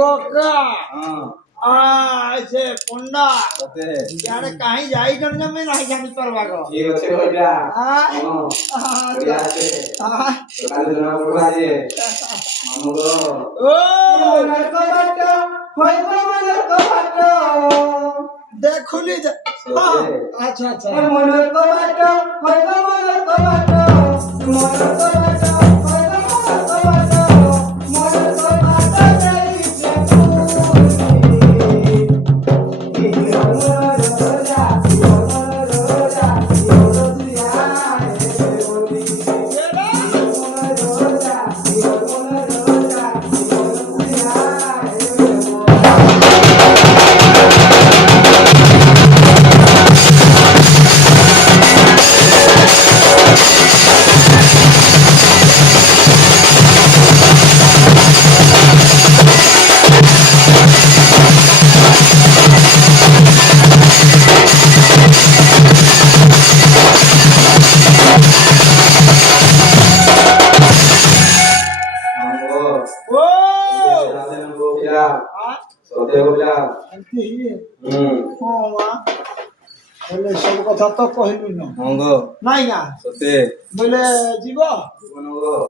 Coca हां ऐसे पुंडा सते यार कहीं जाई जन में नहीं जानी परवा को ठीक আছে কইরা हां बढ़िया আছে हां সকালে জনা পড়বা যে মামু গো ओ মনের কবাট হইব মনের কবাট देखुली हां अच्छा अच्छा মনের কবাট হইব মনের কবাট মনের কবাট হইব মনের কবাট মনের কবাট যাইছে ओ সতে বলা एंती ही हां वा बोले सब कथा तो कहलु न মঙ্গো নাই না সতে बोले जीव জীবন গো